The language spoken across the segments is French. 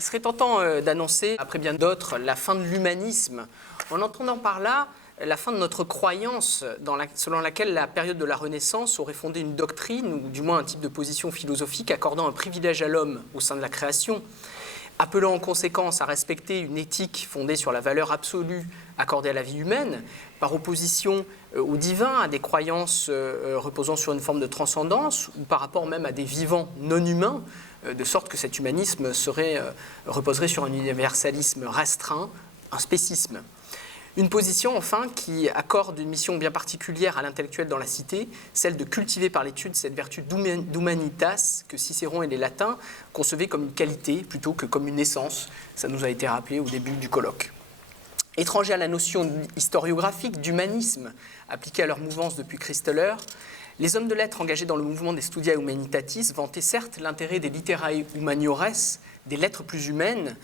Il serait tentant d'annoncer, après bien d'autres, la fin de l'humanisme, en entendant par là la fin de notre croyance selon laquelle la période de la Renaissance aurait fondé une doctrine, ou du moins un type de position philosophique accordant un privilège à l'homme au sein de la création, appelant en conséquence à respecter une éthique fondée sur la valeur absolue accordée à la vie humaine, par opposition au divin, à des croyances reposant sur une forme de transcendance, ou par rapport même à des vivants non humains, de sorte que cet humanisme reposerait sur un universalisme restreint, un spécisme. Une position, enfin, qui accorde une mission bien particulière à l'intellectuel dans la cité, celle de cultiver par l'étude cette vertu d'humanitas que Cicéron et les Latins concevaient comme une qualité plutôt que comme une essence. Ça nous a été rappelé au début du colloque. Étranger à la notion historiographique d'humanisme appliquée à leur mouvance depuis Christeler, les hommes de lettres engagés dans le mouvement des Studia Humanitatis vantaient certes l'intérêt des literae humaniores, des lettres plus humaines,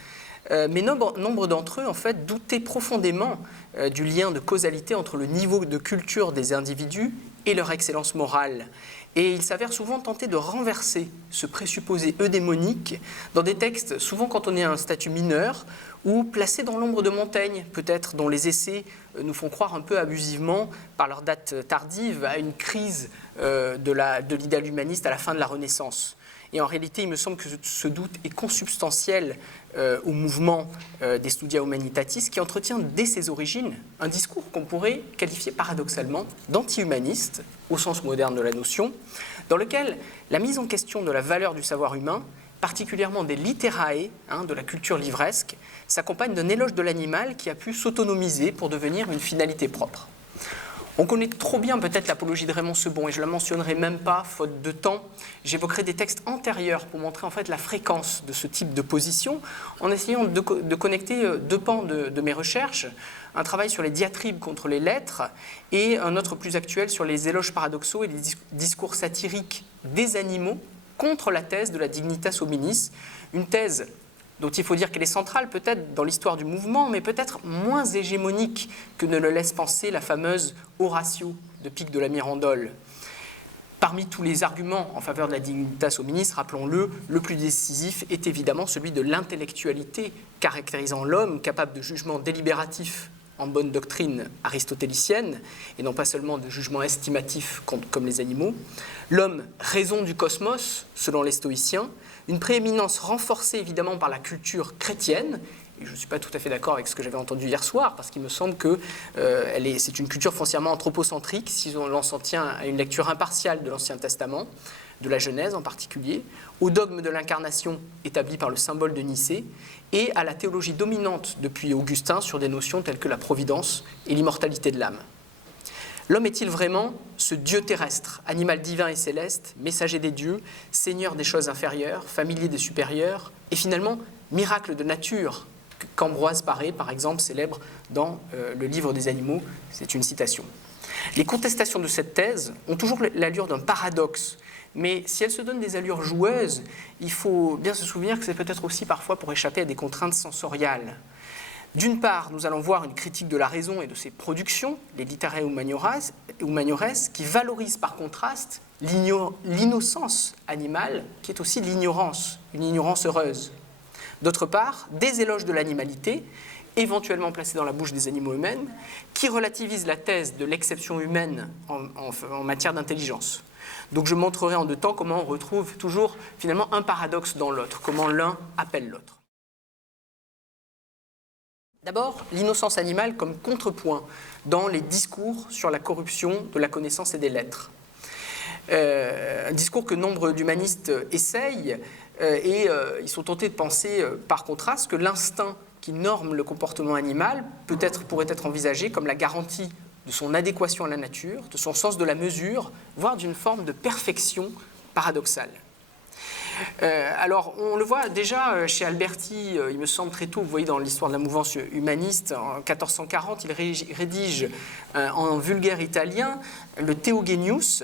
mais nombre d'entre eux, en fait, doutaient profondément du lien de causalité entre le niveau de culture des individus et leur excellence morale. Et ils s'avèrent souvent tentés de renverser ce présupposé eudémonique dans des textes souvent cantonnés à un statut mineur ou placés dans l'ombre de Montaigne, peut-être, dont les essais nous font croire un peu abusivement, par leur date tardive, à une crise de l'idéal humaniste à la fin de la Renaissance. Et en réalité, il me semble que ce doute est consubstantiel au mouvement des Studia Humanitatis, qui entretient dès ses origines un discours qu'on pourrait qualifier paradoxalement d'anti-humaniste, au sens moderne de la notion, dans lequel la mise en question de la valeur du savoir humain, particulièrement des literae, de la culture livresque, s'accompagne d'un éloge de l'animal qui a pu s'autonomiser pour devenir une finalité propre. On connaît trop bien peut-être l'apologie de Raymond Sebon, et je ne la mentionnerai même pas, faute de temps. J'évoquerai des textes antérieurs pour montrer en fait la fréquence de ce type de position, en essayant de connecter deux pans de mes recherches, un travail sur les diatribes contre les lettres, et un autre plus actuel sur les éloges paradoxaux et les discours satiriques des animaux contre la thèse de la dignitas hominis, une thèse dont il faut dire qu'elle est centrale peut-être dans l'histoire du mouvement, mais peut-être moins hégémonique que ne le laisse penser la fameuse Horatio de Pic de la Mirandole. Parmi tous les arguments en faveur de la dignitas hominis, rappelons-le, le plus décisif est évidemment celui de l'intellectualité caractérisant l'homme capable de jugement délibératif en bonne doctrine aristotélicienne, et non pas seulement de jugement estimatif comme les animaux. L'homme, raison du cosmos, selon les stoïciens, une prééminence renforcée évidemment par la culture chrétienne, et je ne suis pas tout à fait d'accord avec ce que j'avais entendu hier soir, parce qu'il me semble que c'est une culture foncièrement anthropocentrique, si l'on s'en tient à une lecture impartiale de l'Ancien Testament, de la Genèse en particulier, au dogme de l'incarnation établi par le symbole de Nicée, et à la théologie dominante depuis Augustin sur des notions telles que la providence et l'immortalité de l'âme. L'homme est-il vraiment ce Dieu terrestre, animal divin et céleste, messager des dieux, seigneur des choses inférieures, familier des supérieurs, et finalement miracle de nature qu'Ambroise Paré, par exemple, célèbre dans le livre des animaux? C'est une citation. Les contestations de cette thèse ont toujours l'allure d'un paradoxe, mais si elles se donnent des allures joueuses, il faut bien se souvenir que c'est peut-être aussi parfois pour échapper à des contraintes sensoriales. D'une part, nous allons voir une critique de la raison et de ses productions, les literae humaniores, qui valorisent par contraste l'innocence animale, qui est aussi l'ignorance, une ignorance heureuse. D'autre part, des éloges de l'animalité, éventuellement placés dans la bouche des animaux humains, qui relativisent la thèse de l'exception humaine en matière d'intelligence. Donc je montrerai en deux temps comment on retrouve toujours finalement un paradoxe dans l'autre, comment l'un appelle l'autre. D'abord, l'innocence animale comme contrepoint dans les discours sur la corruption de la connaissance et des lettres. Un discours que nombre d'humanistes essayent et ils sont tentés de penser par contraste que l'instinct qui norme le comportement animal pourrait être envisagé comme la garantie de son adéquation à la nature, de son sens de la mesure, voire d'une forme de perfection paradoxale. Alors, on le voit déjà chez Alberti, il me semble très tôt, vous voyez dans l'histoire de la mouvance humaniste, en 1440, il rédige en vulgaire italien le Theogenius,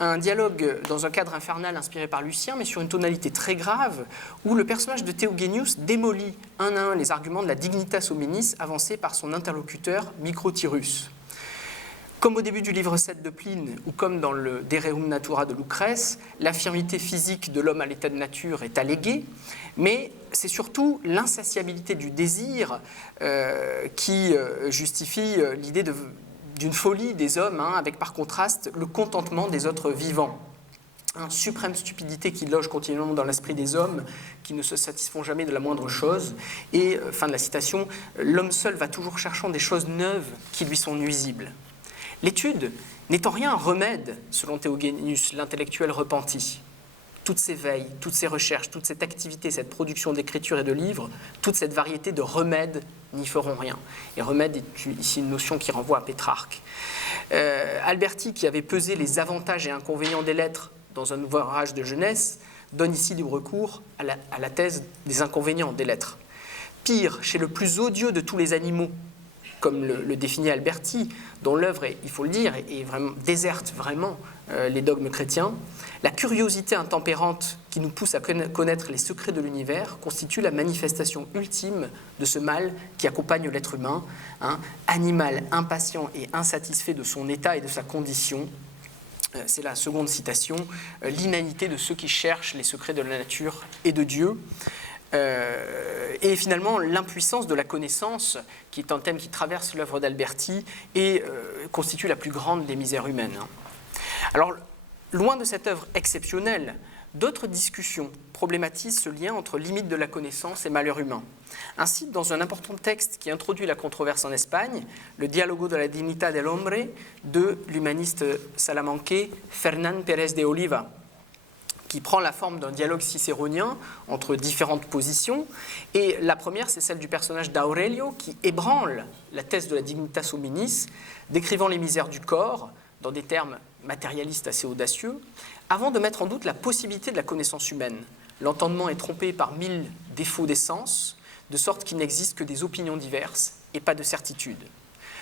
un dialogue dans un cadre infernal inspiré par Lucien, mais sur une tonalité très grave, où le personnage de Theogenius démolit un à un les arguments de la dignitas hominis avancés par son interlocuteur Microtyrus. Comme au début du livre 7 de Pline, ou comme dans le De Rerum Natura de Lucrèce, l'infirmité physique de l'homme à l'état de nature est alléguée, mais c'est surtout l'insatiabilité du désir qui justifie l'idée d'une folie des hommes, avec par contraste le contentement des autres vivants. Une suprême stupidité qui loge continuellement dans l'esprit des hommes, qui ne se satisfont jamais de la moindre chose. Et, fin de la citation, l'homme seul va toujours cherchant des choses neuves qui lui sont nuisibles. L'étude n'est en rien un remède, selon Théogénius, l'intellectuel repenti. Toutes ces veilles, toutes ces recherches, toute cette activité, cette production d'écriture et de livres, toute cette variété de remèdes n'y feront rien. Et remède est ici une notion qui renvoie à Pétrarque. Alberti, qui avait pesé les avantages et inconvénients des lettres dans un ouvrage de jeunesse, donne ici libre cours à la thèse des inconvénients des lettres. Pire, chez le plus odieux de tous les animaux, comme le définit Alberti, dont l'œuvre, il faut le dire, est vraiment, déserte vraiment les dogmes chrétiens, la curiosité intempérante qui nous pousse à connaître les secrets de l'univers constitue la manifestation ultime de ce mal qui accompagne l'être humain, animal impatient et insatisfait de son état et de sa condition. C'est la seconde citation, l'inanité de ceux qui cherchent les secrets de la nature et de Dieu. Et finalement, l'impuissance de la connaissance, qui est un thème qui traverse l'œuvre d'Alberti et constitue la plus grande des misères humaines. Alors, loin de cette œuvre exceptionnelle, d'autres discussions problématisent ce lien entre limite de la connaissance et malheur humain. Ainsi, dans un important texte qui introduit la controverse en Espagne, le Diálogo de la dignidad del hombre de l'humaniste salamanquais Fernán Pérez de Oliva, qui prend la forme d'un dialogue cicéronien entre différentes positions. Et la première, c'est celle du personnage d'Aurelio, qui ébranle la thèse de la dignitas hominis, décrivant les misères du corps, dans des termes matérialistes assez audacieux, avant de mettre en doute la possibilité de la connaissance humaine. L'entendement est trompé par 1000 défauts des sens, de sorte qu'il n'existe que des opinions diverses et pas de certitude.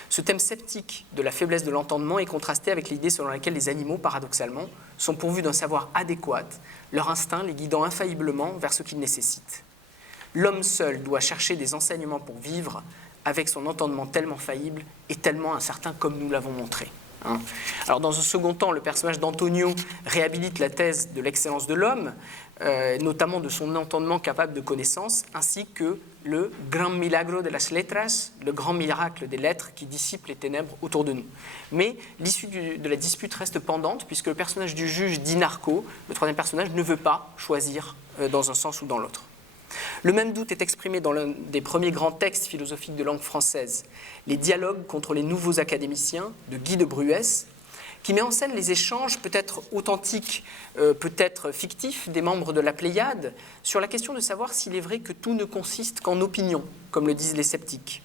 Ce thème sceptique de la faiblesse de l'entendement est contrasté avec l'idée selon laquelle les animaux, paradoxalement, sont pourvus d'un savoir adéquat, leur instinct les guidant infailliblement vers ce qu'ils nécessitent. L'homme seul doit chercher des enseignements pour vivre, avec son entendement tellement faillible et tellement incertain comme nous l'avons montré. Alors, dans un second temps, le personnage d'Antonio réhabilite la thèse de l'excellence de l'homme, notamment de son entendement capable de connaissance, ainsi que le grand milagro de las letras, le grand miracle des lettres qui dissipe les ténèbres autour de nous. Mais l'issue de la dispute reste pendante, puisque le personnage du juge Dinarco, le troisième personnage, ne veut pas choisir dans un sens ou dans l'autre. Le même doute est exprimé dans l'un des premiers grands textes philosophiques de langue française, les dialogues contre les nouveaux académiciens de Guy de Bruès, qui met en scène les échanges peut-être authentiques, peut-être fictifs des membres de la Pléiade sur la question de savoir s'il est vrai que tout ne consiste qu'en opinion, comme le disent les sceptiques.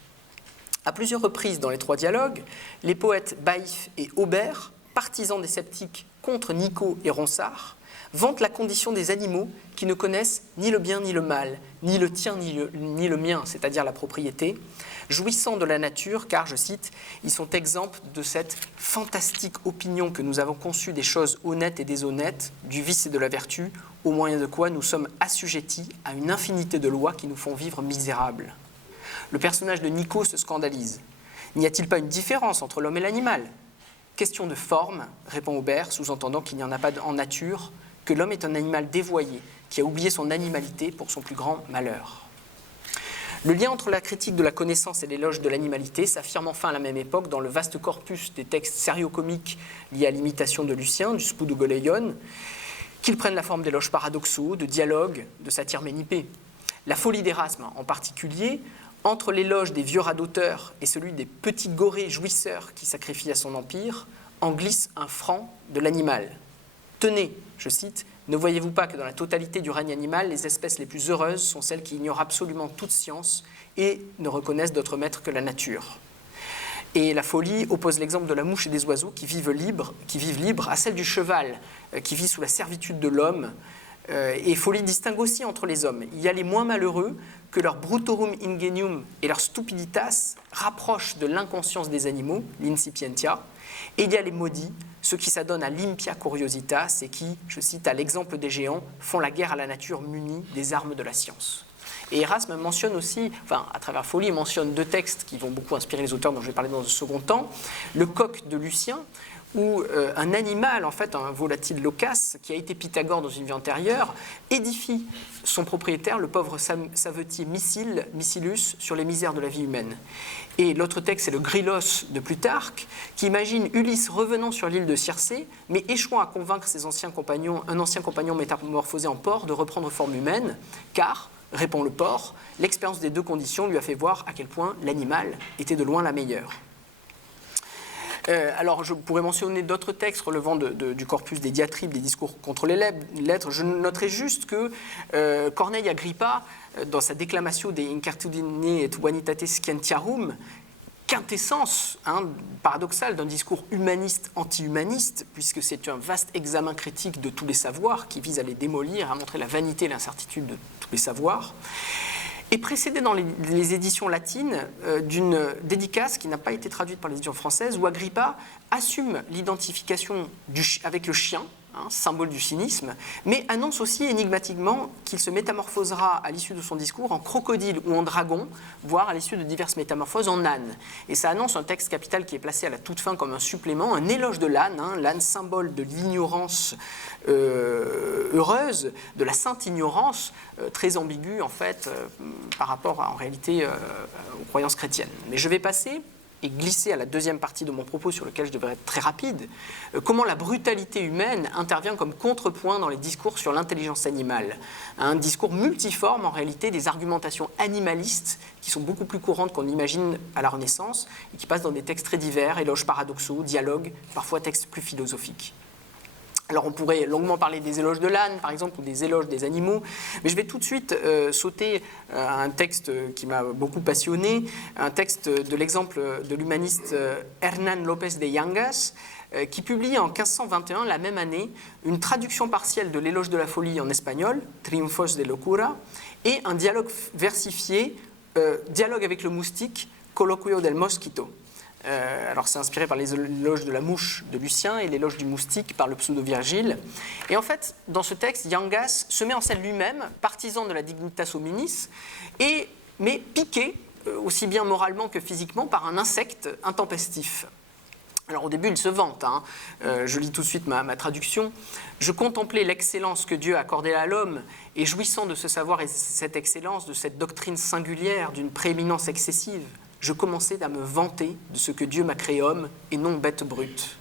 À plusieurs reprises dans les trois dialogues, les poètes Baïf et Aubert, partisans des sceptiques contre Nico et Ronsard, vantent la condition des animaux qui ne connaissent ni le bien ni le mal, ni le tien ni le mien, c'est-à-dire la propriété, jouissant de la nature, car, je cite, ils sont exempts de cette fantastique opinion que nous avons conçue des choses honnêtes et déshonnêtes, du vice et de la vertu, au moyen de quoi nous sommes assujettis à une infinité de lois qui nous font vivre misérables. Le personnage de Nico se scandalise. N'y a-t-il pas une différence entre l'homme et l'animal ? Question de forme, répond Aubert, sous-entendant qu'il n'y en a pas en nature, que l'homme est un animal dévoyé, qui a oublié son animalité pour son plus grand malheur. Le lien entre la critique de la connaissance et l'éloge de l'animalité s'affirme enfin à la même époque dans le vaste corpus des textes sériocomiques liés à l'imitation de Lucien, du Spudugoleion, qu'ils prennent la forme d'éloges paradoxaux, de dialogues, de satire ménippée. La folie d'Érasme, en particulier, entre l'éloge des vieux radoteurs et celui des petits gorés jouisseurs qui sacrifient à son empire, en glisse un franc de l'animal. Tenez, je cite, « Ne voyez-vous pas que dans la totalité du règne animal, les espèces les plus heureuses sont celles qui ignorent absolument toute science et ne reconnaissent d'autre maître que la nature ?» Et la folie oppose l'exemple de la mouche et des oiseaux qui vivent libres à celle du cheval qui vit sous la servitude de l'homme. Et folie distingue aussi entre les hommes. Il y a les moins malheureux que leur brutorum ingenium et leur stupiditas rapprochent de l'inconscience des animaux, l'incipientia, et il y a les maudits, ceux qui s'adonnent à l'impia curiositas et qui, je cite, à l'exemple des géants, font la guerre à la nature munie des armes de la science. Et Erasme mentionne aussi, enfin à travers Folie, il mentionne 2 textes qui vont beaucoup inspirer les auteurs dont je vais parler dans un second temps. Le coq de Lucien, où un animal, en fait un volatile loquace, qui a été Pythagore dans une vie antérieure, édifie son propriétaire, le pauvre savetier Micillus, sur les misères de la vie humaine. Et l'autre texte, c'est le Grylos de Plutarque, qui imagine Ulysse revenant sur l'île de Circé, mais échouant à convaincre un ancien compagnon métamorphosé en porc de reprendre forme humaine, car, répond le porc, l'expérience des 2 conditions lui a fait voir à quel point l'animal était de loin la meilleure. Alors, je pourrais mentionner d'autres textes relevant du corpus des diatribes, des discours contre les lettres. Je noterai juste que Corneille Agrippa, dans sa déclamatio de Incertitudine et Vanitatis Scientiarum, quintessence paradoxale d'un discours humaniste anti-humaniste, puisque c'est un vaste examen critique de tous les savoirs qui vise à les démolir, à montrer la vanité et l'incertitude de tous les savoirs, est précédé dans les éditions latines d'une dédicace qui n'a pas été traduite par les éditions françaises, où Agrippa assume l'identification avec le chien, symbole du cynisme, mais annonce aussi énigmatiquement qu'il se métamorphosera à l'issue de son discours en crocodile ou en dragon, voire à l'issue de diverses métamorphoses en âne. Et ça annonce un texte capital qui est placé à la toute fin comme un supplément, un éloge de l'âne, l'âne symbole de l'ignorance heureuse, de la sainte ignorance, très ambiguë en fait, par rapport en réalité aux croyances chrétiennes. Mais je vais passer et glisser à la deuxième partie de mon propos sur lequel je devrais être très rapide, comment la brutalité humaine intervient comme contrepoint dans les discours sur l'intelligence animale. Un discours multiforme en réalité, des argumentations animalistes qui sont beaucoup plus courantes qu'on l'imagine à la Renaissance et qui passent dans des textes très divers, éloges paradoxaux, dialogues, parfois textes plus philosophiques. Alors on pourrait longuement parler des éloges de l'âne, par exemple, ou des éloges des animaux, mais je vais tout de suite sauter à un texte qui m'a beaucoup passionné, un texte de l'exemple de l'humaniste Hernán López de Yangas, qui publie en 1521, la même année, une traduction partielle de l'éloge de la folie en espagnol, Triunfos de locura, et un dialogue versifié, dialogue avec le moustique, Colloquio del mosquito. Alors c'est inspiré par les éloges de la mouche de Lucien et l'éloge du moustique par le pseudo-Virgile. Et en fait, dans ce texte, Yangas se met en scène lui-même, partisan de la dignitas hominis, mais piqué, aussi bien moralement que physiquement, par un insecte intempestif. Alors au début, il se vante, je lis tout de suite ma traduction. « Je contemplais l'excellence que Dieu a accordée à l'homme, et jouissant de ce savoir et cette excellence, de cette doctrine singulière, d'une prééminence excessive, je commençais à me vanter de ce que Dieu m'a créé homme et non bête brute. »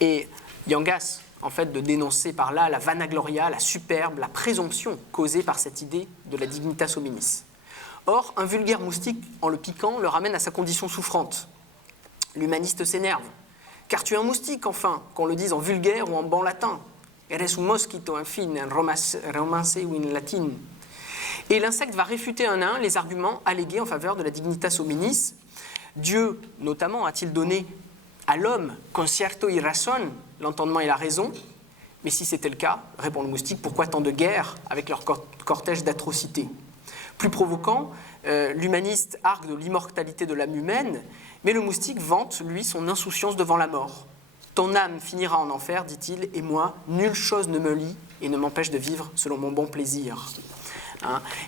Et Yangas, en fait, de dénoncer par là la vanagloria, la superbe, la présomption causée par cette idée de la dignitas hominis. Or, un vulgaire moustique, en le piquant, le ramène à sa condition souffrante. L'humaniste s'énerve. « Car tu es un moustique, enfin, qu'on le dise en vulgaire ou en bon latin. Eres un mosquito, en fin, en romance ou en latin. » Et l'insecte va réfuter un à un les arguments allégués en faveur de la dignitas hominis. Dieu, notamment, a-t-il donné à l'homme concierto y razón, l'entendement et la raison? Mais si c'était le cas, répond le moustique, pourquoi tant de guerres avec leur cortège d'atrocités? Plus provoquant, l'humaniste argue de l'immortalité de l'âme humaine, mais le moustique vante, lui, son insouciance devant la mort. Ton âme finira en enfer, dit-il, et moi, nulle chose ne me lie et ne m'empêche de vivre selon mon bon plaisir.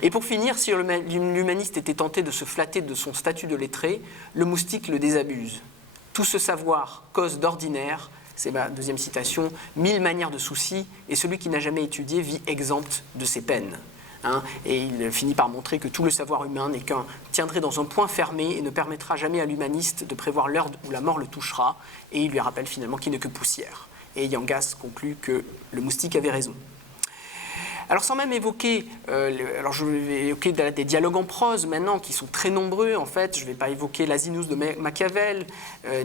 Et pour finir, si l'humaniste était tenté de se flatter de son statut de lettré, le moustique le désabuse. Tout ce savoir cause d'ordinaire, c'est ma deuxième citation, 1000 manières de soucis, et celui qui n'a jamais étudié vit exempt de ses peines. Et il finit par montrer que tout le savoir humain n'est qu'un tiendrait dans un point fermé et ne permettra jamais à l'humaniste de prévoir l'heure où la mort le touchera, et il lui rappelle finalement qu'il n'est que poussière. Et Yangas conclut que le moustique avait raison. Alors sans même évoquer, alors je vais évoquer des dialogues en prose maintenant qui sont très nombreux en fait, je ne vais pas évoquer l'Asinus de Machiavel,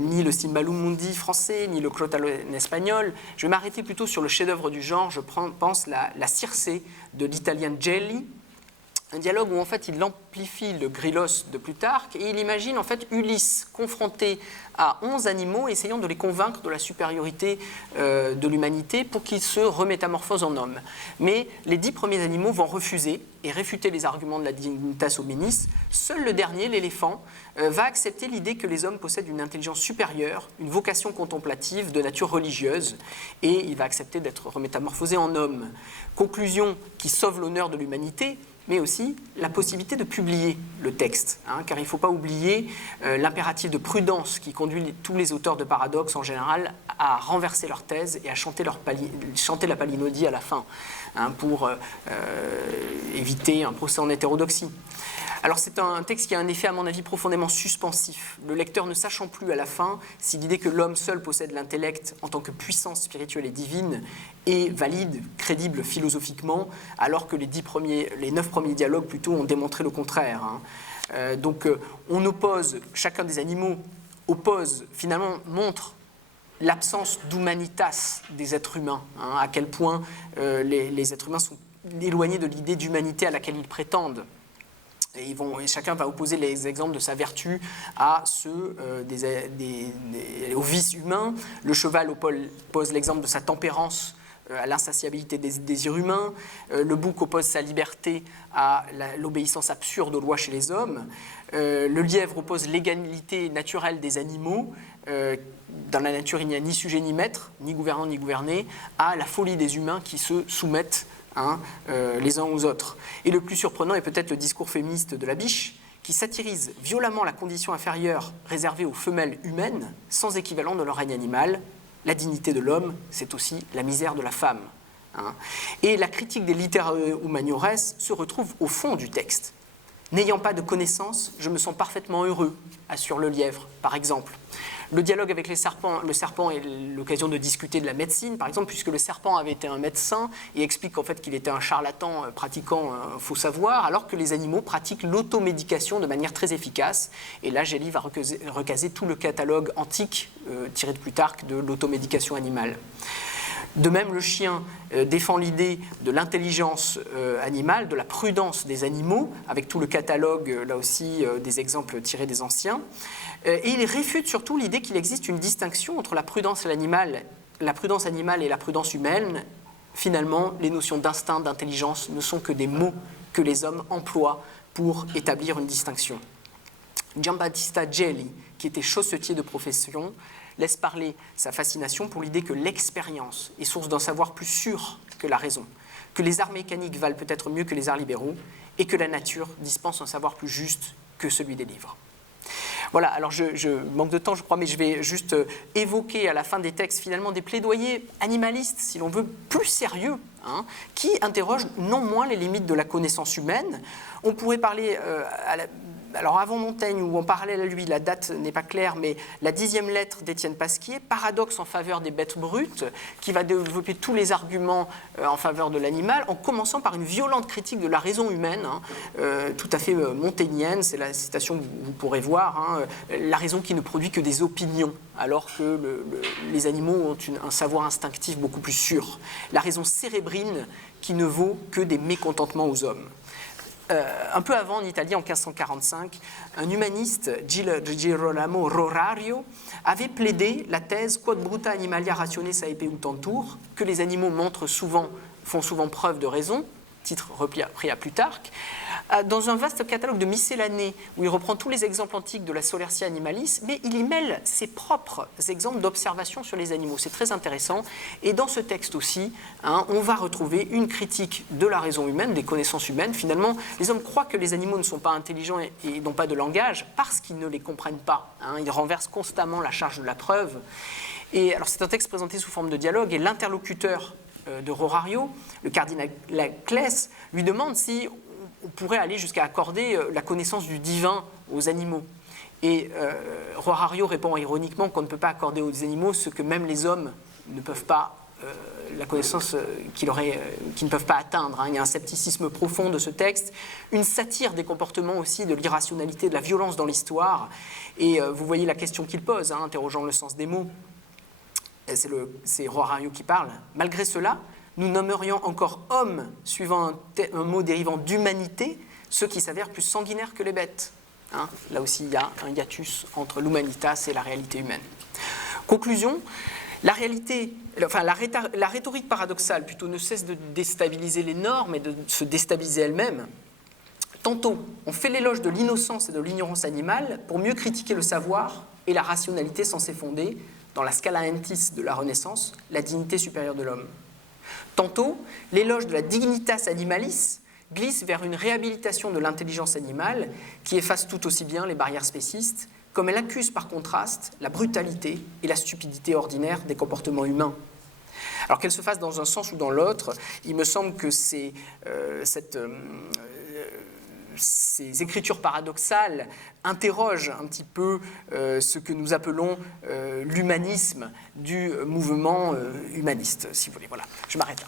ni le Cymbalum Mundi français, ni le Crotalone espagnol, je vais m'arrêter plutôt sur le chef-d'œuvre du genre, je pense la Circé de l'italien Gelli, un dialogue où en fait il amplifie le Grylos de Plutarque et il imagine en fait Ulysse confronté à 11 animaux essayant de les convaincre de la supériorité de l'humanité pour qu'ils se remétamorphosent en hommes. Mais les 10 premiers animaux vont refuser et réfuter les arguments de la dignitas hominis. Seul le dernier, l'éléphant, va accepter l'idée que les hommes possèdent une intelligence supérieure, une vocation contemplative de nature religieuse et il va accepter d'être remétamorphosé en homme. Conclusion qui sauve l'honneur de l'humanité, mais aussi la possibilité de publier le texte, car il ne faut pas oublier l'impératif de prudence qui conduit tous les auteurs de paradoxes en général à renverser leur thèse et à chanter la palinodie à la fin, pour éviter un procès en hétérodoxie. Alors c'est un texte qui a un effet à mon avis profondément suspensif, le lecteur ne sachant plus à la fin si l'idée que l'homme seul possède l'intellect en tant que puissance spirituelle et divine est valide, crédible philosophiquement, alors que les 9 premiers dialogues plutôt ont démontré le contraire. Donc on oppose, chacun des animaux finalement montre l'absence d'humanitas des êtres humains, à quel point les êtres humains sont éloignés de l'idée d'humanité à laquelle ils prétendent. Et chacun va opposer les exemples de sa vertu à ceux aux vices humains. Le cheval oppose l'exemple de sa tempérance à l'insatiabilité des désirs humains. Le bouc oppose sa liberté à l'obéissance absurde aux lois chez les hommes. Le lièvre oppose l'égalité naturelle des animaux. Dans la nature, il n'y a ni sujet ni maître, ni gouvernant ni gouverné, à la folie des humains qui se soumettent les uns aux autres. Et le plus surprenant est peut-être le discours féministe de la biche, qui satirise violemment la condition inférieure réservée aux femelles humaines, sans équivalent dans leur règne animal. La dignité de l'homme, c'est aussi la misère de la femme. Et la critique des literae humaniores se retrouve au fond du texte. N'ayant pas de connaissances, je me sens parfaitement heureux, assure le lièvre, par exemple. Le dialogue avec le serpent est l'occasion de discuter de la médecine, par exemple, puisque le serpent avait été un médecin et explique qu'en fait qu'il était un charlatan pratiquant un faux savoir, alors que les animaux pratiquent l'automédication de manière très efficace. Et là, Gély va recaser tout le catalogue antique, tiré de Plutarque, de l'automédication animale. De même, le chien défend l'idée de l'intelligence animale, de la prudence des animaux, avec tout le catalogue, là aussi, des exemples tirés des anciens. Et il réfute surtout l'idée qu'il existe une distinction entre la prudence animale et la prudence humaine. Finalement, les notions d'instinct, d'intelligence ne sont que des mots que les hommes emploient pour établir une distinction. Giambattista Gelli, qui était chaussetier de profession, laisse parler sa fascination pour l'idée que l'expérience est source d'un savoir plus sûr que la raison, que les arts mécaniques valent peut-être mieux que les arts libéraux et que la nature dispense un savoir plus juste que celui des livres. Voilà, alors je manque de temps, je crois, mais je vais juste évoquer à la fin des textes finalement des plaidoyers animalistes, si l'on veut, plus sérieux, qui interrogent non moins les limites de la connaissance humaine. On pourrait parler alors avant Montaigne, ou en parallèle à lui, la date n'est pas claire, mais la 10e lettre d'Étienne Pasquier, paradoxe en faveur des bêtes brutes, qui va développer tous les arguments en faveur de l'animal, en commençant par une violente critique de la raison humaine, tout à fait montaignienne, c'est la citation que vous pourrez voir, la raison qui ne produit que des opinions, alors que les animaux ont un savoir instinctif beaucoup plus sûr. La raison cérébrine qui ne vaut que des mécontentements aux hommes. Un peu avant, en Italie, en 1545, un humaniste, Girolamo Rorario, avait plaidé la thèse « Quod bruta animalia ratione saepe utantur » que les animaux font souvent preuve de raison, titre repris à Plutarque, dans un vaste catalogue de miscellanés où il reprend tous les exemples antiques de la Solertia Animalis, mais il y mêle ses propres exemples d'observation sur les animaux. C'est très intéressant. Et dans ce texte aussi, on va retrouver une critique de la raison humaine, des connaissances humaines. Finalement, les hommes croient que les animaux ne sont pas intelligents et n'ont pas de langage parce qu'ils ne les comprennent pas. Ils renversent constamment la charge de la preuve. Et alors, c'est un texte présenté sous forme de dialogue et l'interlocuteur de Rorario, le cardinal Claes, lui demande si on pourrait aller jusqu'à accorder la connaissance du divin aux animaux. Et Rorario répond ironiquement qu'on ne peut pas accorder aux animaux ce que même les hommes ne peuvent pas, la connaissance qu'ils ne peuvent pas atteindre. Il y a un scepticisme profond de ce texte, une satire des comportements aussi, de l'irrationalité, de la violence dans l'histoire. Et vous voyez la question qu'il pose, interrogeant le sens des mots. C'est Rorario qui parle. Malgré cela, nous nommerions encore hommes, suivant un mot dérivant d'humanité, ceux qui s'avèrent plus sanguinaires que les bêtes. Là aussi, il y a un hiatus entre l'humanitas et la réalité humaine. Conclusion, la rhétorique paradoxale plutôt ne cesse de déstabiliser les normes et de se déstabiliser elle-même. Tantôt, on fait l'éloge de l'innocence et de l'ignorance animale pour mieux critiquer le savoir et la rationalité censée fonder, dans la Scala Entis de la Renaissance, la dignité supérieure de l'homme. Tantôt, l'éloge de la dignitas animalis, glisse vers une réhabilitation de l'intelligence animale qui efface tout aussi bien les barrières spécistes, comme elle accuse par contraste la brutalité et la stupidité ordinaire des comportements humains. Alors qu'elle se fasse dans un sens ou dans l'autre, il me semble que ces écritures paradoxales interrogent un petit peu ce que nous appelons l'humanisme du mouvement humaniste, si vous voulez. Voilà, je m'arrête là.